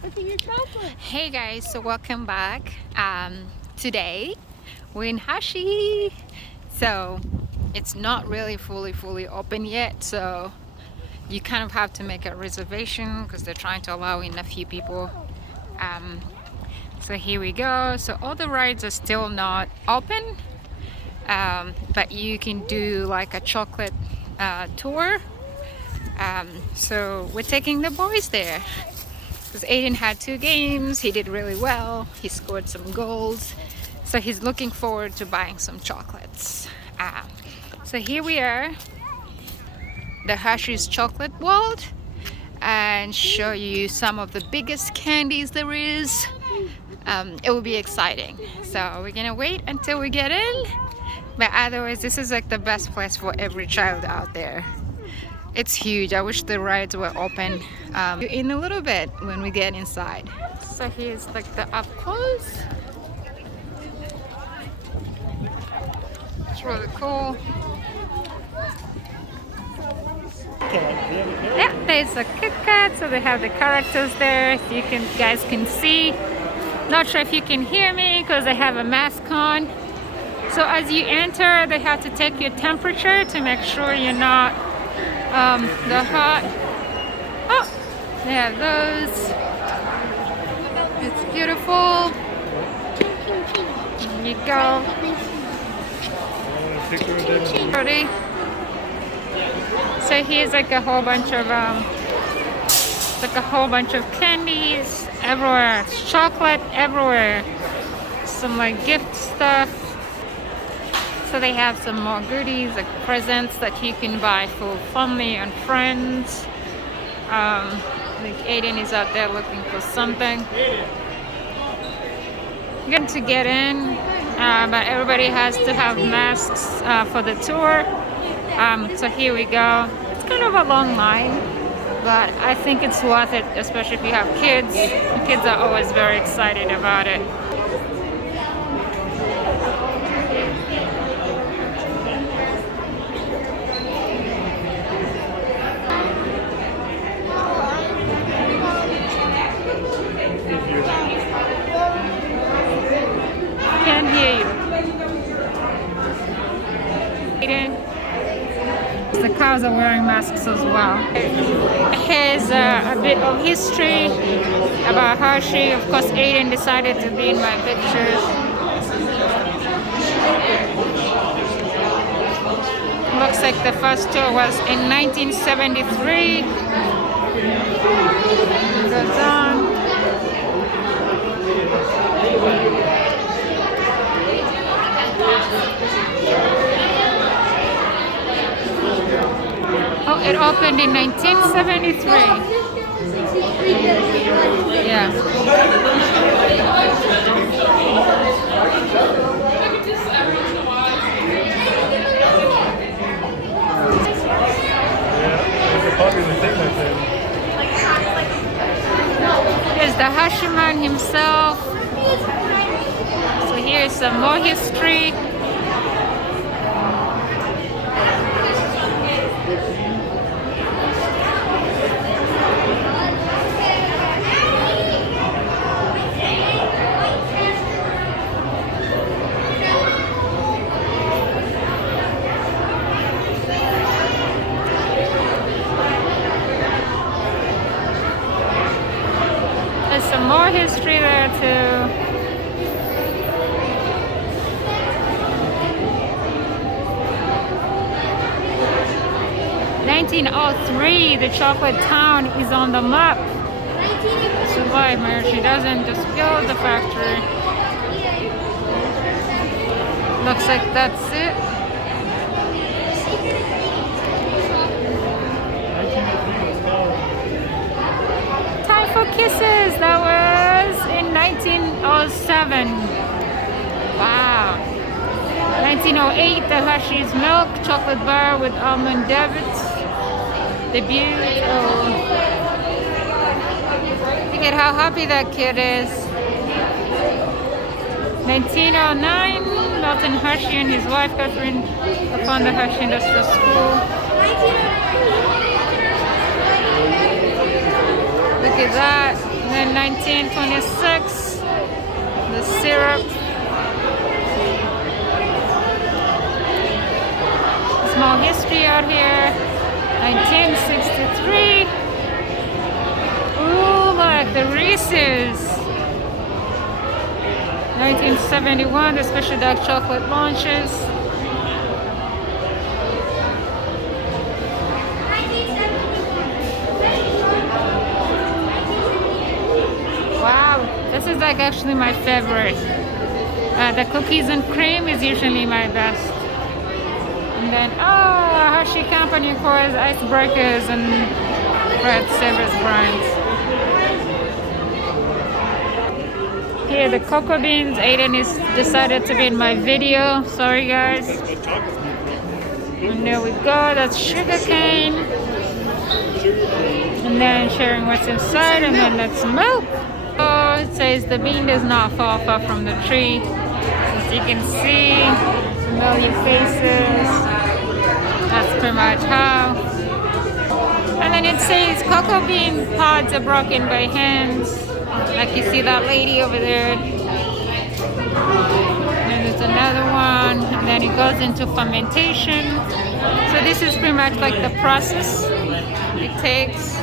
What's in your chocolate? Hey guys, so welcome back. Today we're in Hershey. So it's not really fully open yet, so you kind of have to make a reservation because they're trying to allow in a few people. Um, so here we go. So all the rides are still not open, but you can do like a chocolate tour. So we're taking the boys there. Because Aiden had 2 games, he did really well, he scored some goals, so he's looking forward to buying some chocolates. So here we are, the Hershey's Chocolate World, and show you some of the biggest candies there is. It will be exciting. So we're gonna wait until we get in, but otherwise this is like the best place for every child out there. It's huge. I wish the rides were open in a little bit when we get inside. So here's like the up close. It's really cool. Yeah, there's a Kit Kat, so they have the characters there. So you guys can see. Not sure if you can hear me because I have a mask on. So as you enter, they have to take your temperature to make sure you're not the hot. Oh, they have those. It's beautiful. There you go. Ready? So here's like a whole bunch of candies everywhere. It's chocolate everywhere. Some like gift stuff. So they have some more goodies, like presents that you can buy for family and friends. I think Aiden is out there looking for something. Going to get in, but everybody has to have masks for the tour. So here we go. It's kind of a long line, but I think it's worth it, especially if you have kids. Kids are always very excited about it. Can't hear you. The cows are wearing masks as well. Here's a bit of history about Hershey. Of course, Aiden decided to be in my picture. Looks like the first tour was in 1973. Goes on. Oh, it opened in 1973. Yeah. Here's the Hershey man himself. So here's some more history. There's some more history there too. In 1903, the chocolate town is on the map. Survive, Hershey doesn't just build the factory. Looks like that's it. Time for Kisses. That was in 1907. Wow. 1908, the Hershey's milk chocolate bar with almond davits. Debut. Oh. Look at how happy that kid is. 1909, Milton Hershey and his wife Catherine founded the Hershey Industrial School. Look at that. then 1926, the syrup. Small history out here. 1963. Ooh, look, the Reese's. 1971, the special dark chocolate launches. Wow, this is like actually my favorite. The cookies and cream is usually my best. And then, oh, Hershey Company, of course, icebreakers and Red Savers brands. Here, the cocoa beans. Aiden is decided to be in my video. Sorry, guys. And there we go. That's sugar cane. And then sharing what's inside, and then that's milk. Oh, it says the bean does not fall far from the tree. As you can see, familiar faces. That's pretty much how. And then it says cocoa bean pods are broken by hands. Like you see that lady over there. And there's another one. And then it goes into fermentation. So this is pretty much like the process it takes.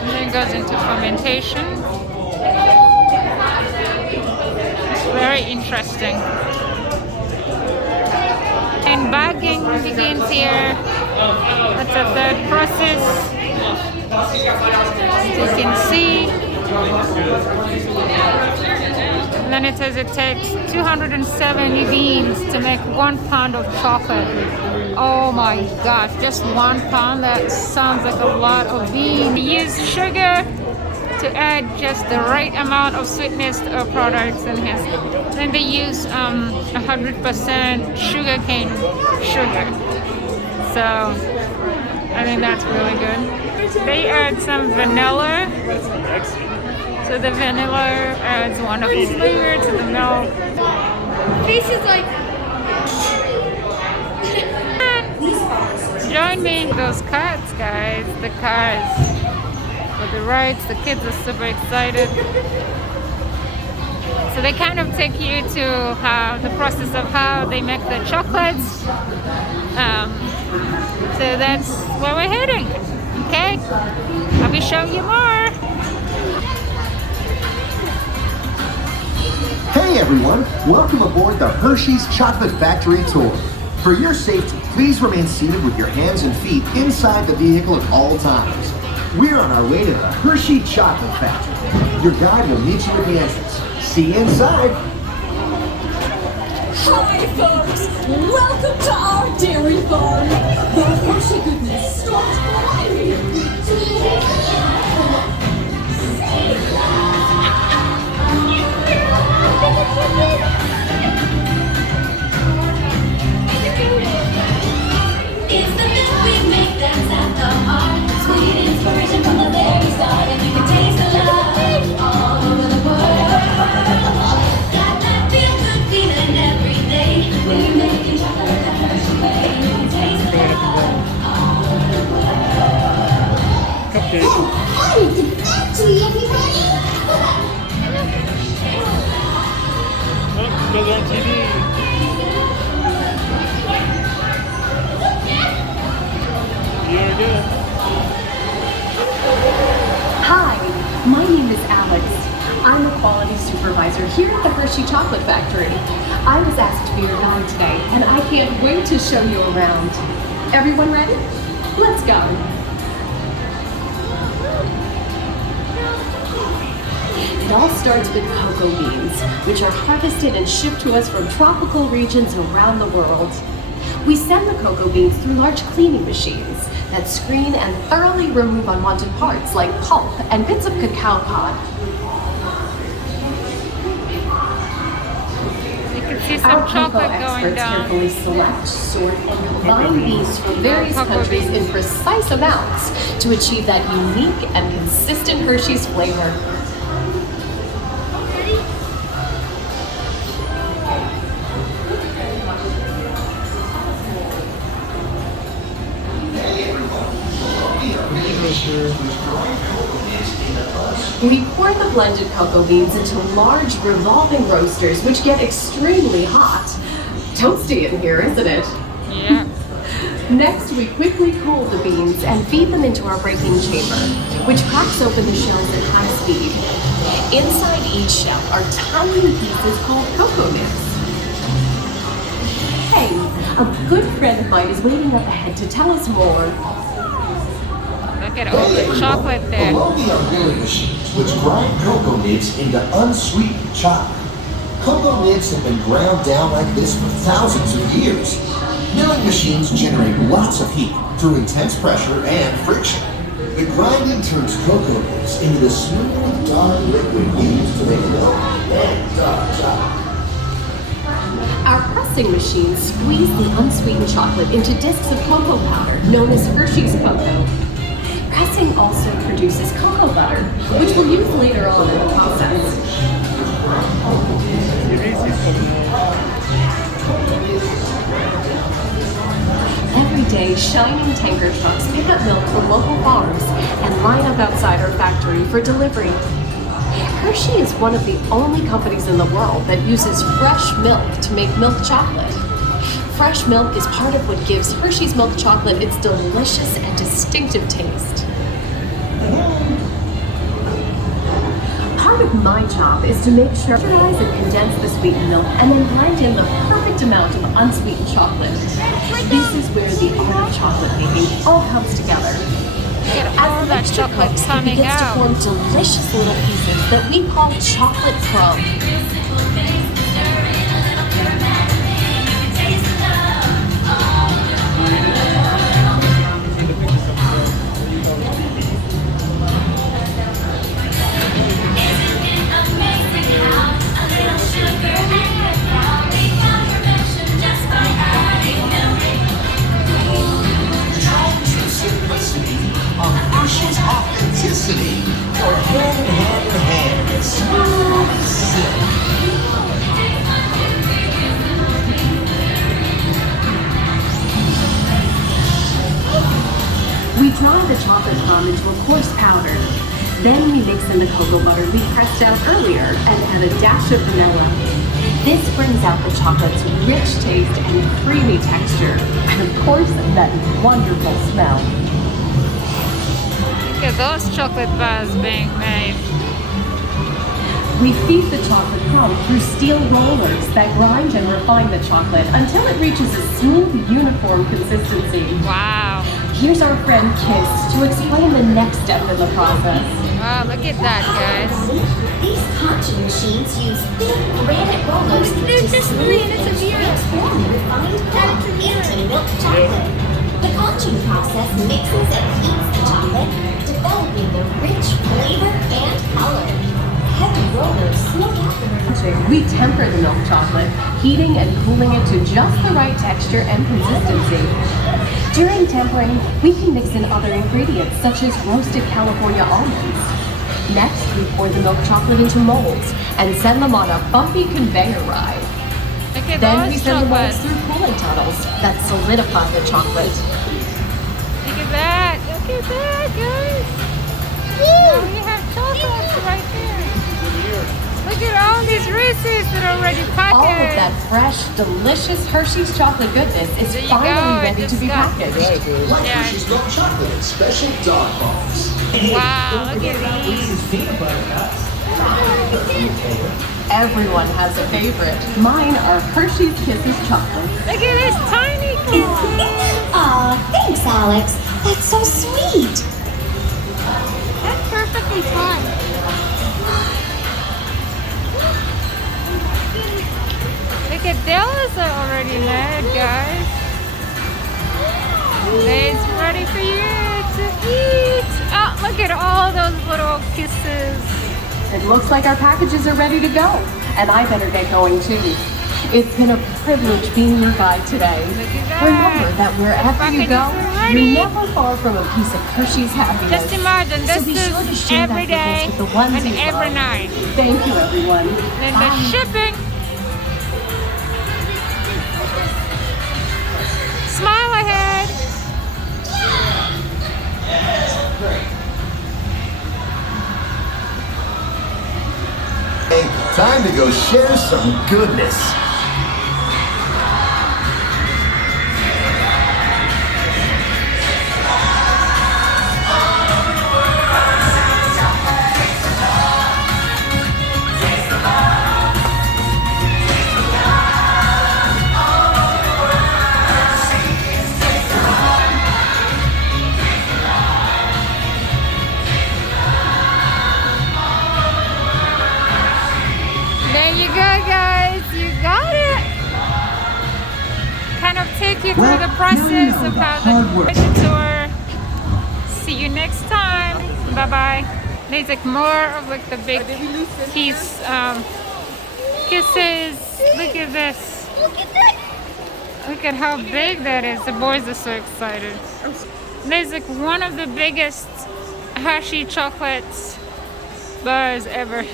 And then it goes into fermentation. It's very interesting. And bagging begins here. That's a third process. As you can see. And then it says it takes 270 beans to make 1 pound of chocolate. Oh my gosh, just 1 pound? That sounds like a lot of beans. They use sugar to add just the right amount of sweetness to our products. And then they use 100% sugarcane sugar. So I think that's really good. They add some vanilla. So the vanilla adds wonderful flavor to the milk. Face is like... Join me. Those cards, guys. The cards. For the rides. The kids are super excited. So they kind of take you to how the process of how they make the chocolates. So that's where we're heading. Okay? I'll be showing you more. Hey everyone, welcome aboard the Hershey's Chocolate Factory Tour. For your safety, please remain seated with your hands and feet inside the vehicle at all times. We're on our way to the Hershey Chocolate Factory. Your guide will meet you at the entrance. See you inside. Hi folks, welcome to our dairy farm. The Hershey goodness starts flying. It's the milk we make that's at the heart. Sweet inspiration from the very start, and you can taste the love all over the world. Got that feel good feeling every day when you're making chocolate the Hershey way. You can taste the love all over the world. Hey, the factory, everybody! Goes on TV. You're good. Hi, my name is Alex. I'm a quality supervisor here at the Hershey Chocolate Factory. I was asked to be your guide today, and I can't wait to show you around. Everyone ready? Let's go. It all starts with cocoa beans, which are harvested and shipped to us from tropical regions around the world. We send the cocoa beans through large cleaning machines that screen and thoroughly remove unwanted parts like pulp and bits of cacao pod. You can see Our some cocoa chocolate going experts down. carefully select, sort, and combine beans from various countries in precise amounts to achieve that unique and consistent Hershey's flavor. sure. We pour the blended cocoa beans into large revolving roasters, which get extremely hot. Toasty in here, isn't it? Yeah. Next, we quickly cool the beans and feed them into our breaking chamber, which cracks open the shells at high speed. Inside each shell are tiny pieces called cocoa nibs. Hey, a good friend of mine is waiting up ahead to tell us more. Look at all the chocolate there. Below the milling machines, which grind cocoa nibs into unsweetened chocolate. Cocoa nibs have been ground down like this for thousands of years. Milling machines generate lots of heat through intense pressure and friction. The grinding turns cocoa nibs into the smooth, dark liquid used to make milk and dark chocolate. Our pressing machines squeeze the unsweetened chocolate into discs of cocoa powder, known as Hershey's cocoa. Pressing also produces cocoa butter, which we'll use later on in the process. Every day, shining tanker trucks pick up milk from local farms and line up outside our factory for delivery. Hershey is one of the only companies in the world that uses fresh milk to make milk chocolate. Fresh milk is part of what gives Hershey's milk chocolate its delicious and distinctive taste. Part of my job is to make sure pasteurize and condense the sweetened milk and then grind in the perfect amount of unsweetened chocolate. This is where the art of chocolate making all comes together. Look at all that chocolate It coming begins to out. form delicious little pieces that we call chocolate crumb. Of Hersheys authenticity, or hand in hand, smooth as silk. We dry the chocolate crumb into a coarse powder. Then we mix in the cocoa butter we pressed out earlier and add a dash of vanilla. This brings out the chocolate's rich taste and creamy texture, and of course, that wonderful smell. Look at those chocolate bars being made. We feed the chocolate crumb through steel rollers that grind and refine the chocolate until it reaches a smooth, uniform consistency. Wow. Here's our friend Kiss to explain the next step in the process. Wow, look at that, guys. These conching machines use thin granite rollers to smooth and transform refined crumb into milk chocolate. The conching process mixes and heats the chocolate, developing the rich flavor and color. Heavy rollers smoke out the refreshing. We temper the milk chocolate, heating and cooling it to just the right texture and consistency. During tempering, we can mix in other ingredients such as roasted California almonds. Next, we pour the milk chocolate into molds and send them on a bumpy conveyor ride. Look at Then we those send the molds chocolates. through cooling tunnels that solidify the chocolate. Look at that. Look at that, guys. Now we have chocolates right there. Look at all these Reese's that are already All of packaged. that fresh, delicious Hershey's chocolate goodness is There you finally go, ready it to be just got- packaged. Like Yeah. Hersheys milk chocolate in special dog bars. Wow, look at these. Peanut butter cups. Everyone has a favorite. Mine are Hershey's Kisses chocolate. Look at this tiny kisses. Aw, thanks, Alex. That's so sweet. That's perfectly fine. Look at those are already made, guys. It's ready for you to eat. Oh, look at all those little kisses. It looks like our packages are ready to go, and I better get going too. It's been a privilege being your guide today. Look at that. Remember that wherever you go, Packages are ready. you're never far from a piece of Hershey's happiness. Just imagine, So this be sure to is share that every with us day with the ones and you every love. night. Thank you, everyone. Then the Bye. shipping. Smile ahead. Hey, time to go share some goodness. There you go, guys. You got it. Kind of take you through the process of how the tour. See you next time. Bye bye. There's like more of like the big piece kisses. Look at this. Look at how big that is. The boys are so excited. There's like one of the biggest Hershey chocolates bars ever.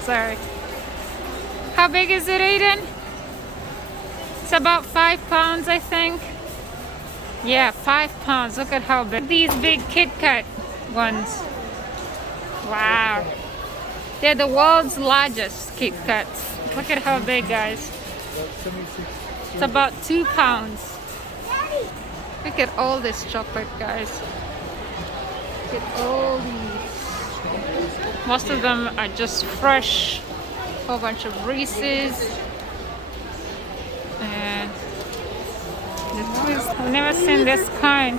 Sorry. How big is it, Aiden? It's about 5 pounds, I think. Yeah, 5 pounds. Look at how big. These big Kit Kat ones. Wow. They're the world's largest Kit Kats. Look at how big, guys. It's about 2 pounds. Look at all this chocolate, guys. Look at all these. Most of them are just fresh. Whole bunch of Reese's. And the twist. I've never seen this kind.